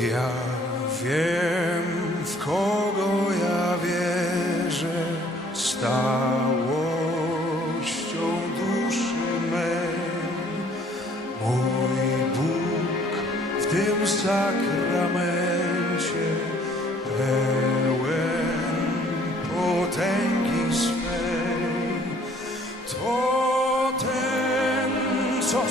Ja wiem, w kogo ja wierzę, stałością duszy mej. Mój Bóg w tym sakramencie pełen potęgi swej. To ten, co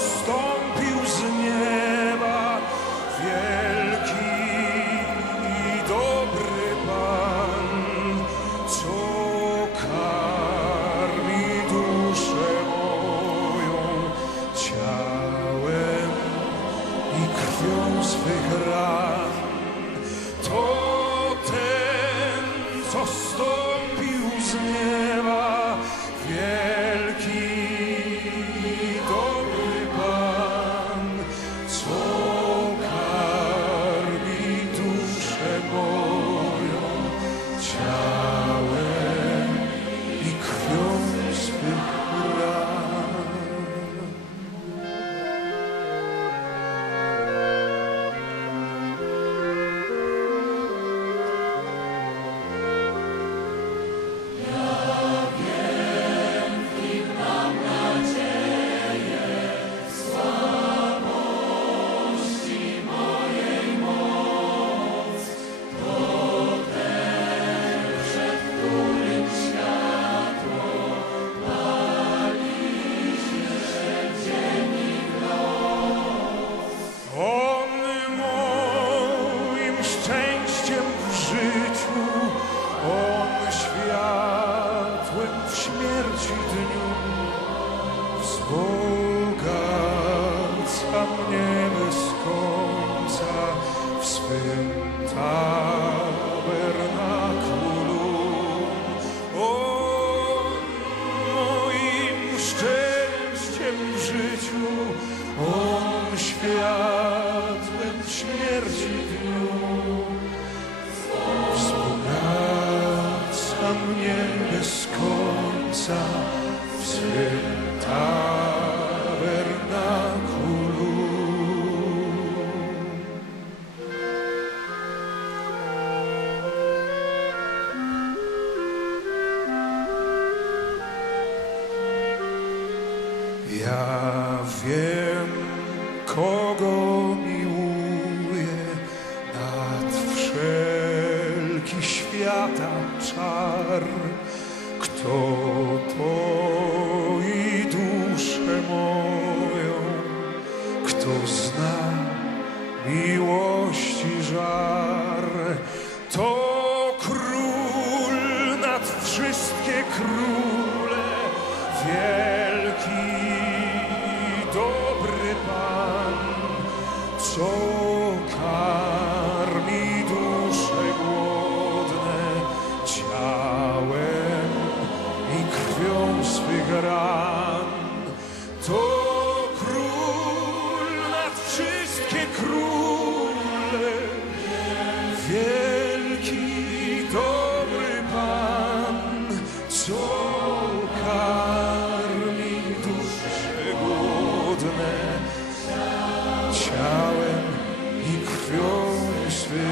w śmierci dniu, wzbogaca mnie bez końca w swym tabernakulum. Ja wiem, kogo miłuję nad wszelki świata czar. Kto to i duszę moją, kto zna miłości żar, to król nad wszystkie króle, co karmi dusze głodne ciałem i krwią swych ran. To Spirit.